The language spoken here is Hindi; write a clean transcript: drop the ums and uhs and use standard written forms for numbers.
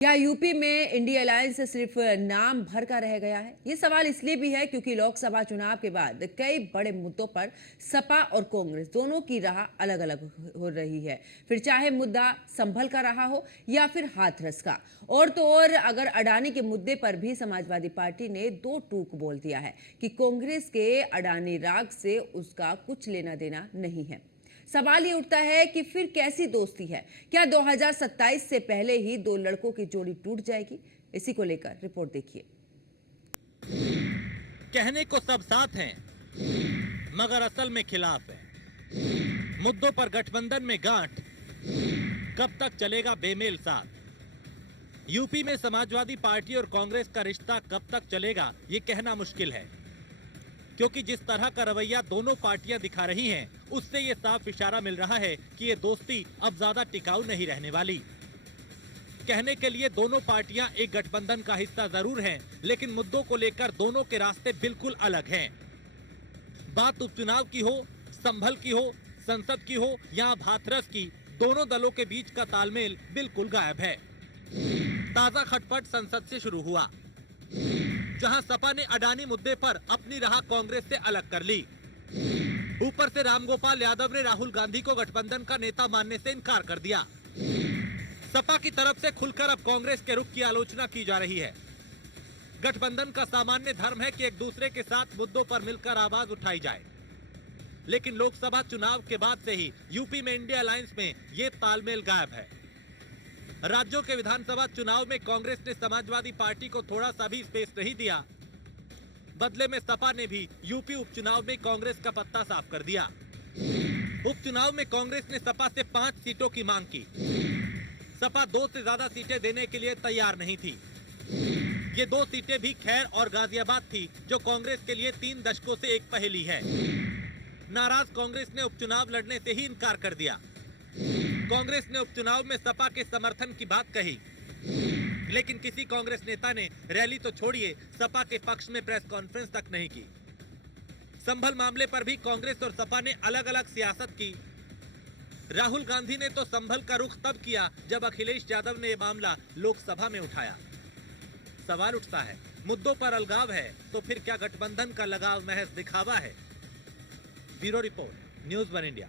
क्या यूपी में इंडिया अलायंस सिर्फ नाम भर का रह गया है? ये सवाल इसलिए भी है क्योंकि लोकसभा चुनाव के बाद कई बड़े मुद्दों पर सपा और कांग्रेस दोनों की राह अलग अलग हो रही है। फिर चाहे मुद्दा संभल का रहा हो या फिर हाथरस का। और तो और अगर अडानी के मुद्दे पर भी समाजवादी पार्टी ने दो टूक बोल दिया है कि कांग्रेस के अडानी राग से उसका कुछ लेना देना नहीं है। सवाल ये उठता है कि फिर कैसी दोस्ती है? क्या 2027 से पहले ही दो लड़कों की जोड़ी टूट जाएगी? इसी को लेकर रिपोर्ट देखिए। कहने को सब साथ हैं, मगर असल में खिलाफ हैं। मुद्दों पर गठबंधन में गांठ, कब तक चलेगा बेमेल साथ? यूपी में समाजवादी पार्टी और कांग्रेस का रिश्ता कब तक चलेगा, ये कहना मुश्किल है, क्योंकि जिस तरह का रवैया दोनों पार्टियां दिखा रही हैं, उससे ये साफ इशारा मिल रहा है कि ये दोस्ती अब ज्यादा टिकाऊ नहीं रहने वाली। कहने के लिए दोनों पार्टियां एक गठबंधन का हिस्सा जरूर हैं, लेकिन मुद्दों को लेकर दोनों के रास्ते बिल्कुल अलग हैं। बात उपचुनाव की हो, संभल की हो, संसद की हो या हाथरस की, दोनों दलों के बीच का तालमेल बिल्कुल गायब है। ताजा खटपट संसद से शुरू हुआ, जहां सपा ने अडानी मुद्दे पर अपनी राह कांग्रेस से अलग कर ली। ऊपर से रामगोपाल यादव ने राहुल गांधी को गठबंधन का नेता मानने से इनकार कर दिया। सपा की तरफ से खुलकर अब कांग्रेस के रुख की आलोचना की जा रही है। गठबंधन का सामान्य धर्म है कि एक दूसरे के साथ मुद्दों पर मिलकर आवाज उठाई जाए, लेकिन लोकसभा चुनाव के बाद से ही यूपी में इंडिया अलायंस में ये तालमेल गायब है। राज्यों के विधानसभा चुनाव में कांग्रेस ने समाजवादी पार्टी को थोड़ा सा भी स्पेस नहीं दिया। बदले में सपा ने भी यूपी उपचुनाव में कांग्रेस का पत्ता साफ कर दिया। उपचुनाव में कांग्रेस ने सपा से 5 सीटों की मांग की। सपा 2 से ज्यादा सीटें देने के लिए तैयार नहीं थी। ये 2 सीटें भी खैर और गाजियाबाद थी, जो कांग्रेस के लिए 3 दशकों से एक पहेली है। नाराज कांग्रेस ने उपचुनाव लड़ने से ही इनकार कर दिया। कांग्रेस ने उपचुनाव में सपा के समर्थन की बात कही, लेकिन किसी कांग्रेस नेता ने रैली तो छोड़िए, सपा के पक्ष में प्रेस कॉन्फ्रेंस तक नहीं की। संभल मामले पर भी कांग्रेस और सपा ने अलग अलग सियासत की। राहुल गांधी ने तो संभल का रुख तब किया जब अखिलेश यादव ने यह मामला लोकसभा में उठाया। सवाल उठता है, मुद्दों पर अलगाव है तो फिर क्या गठबंधन का लगाव महज दिखावा है? Bureau report, news 1 India.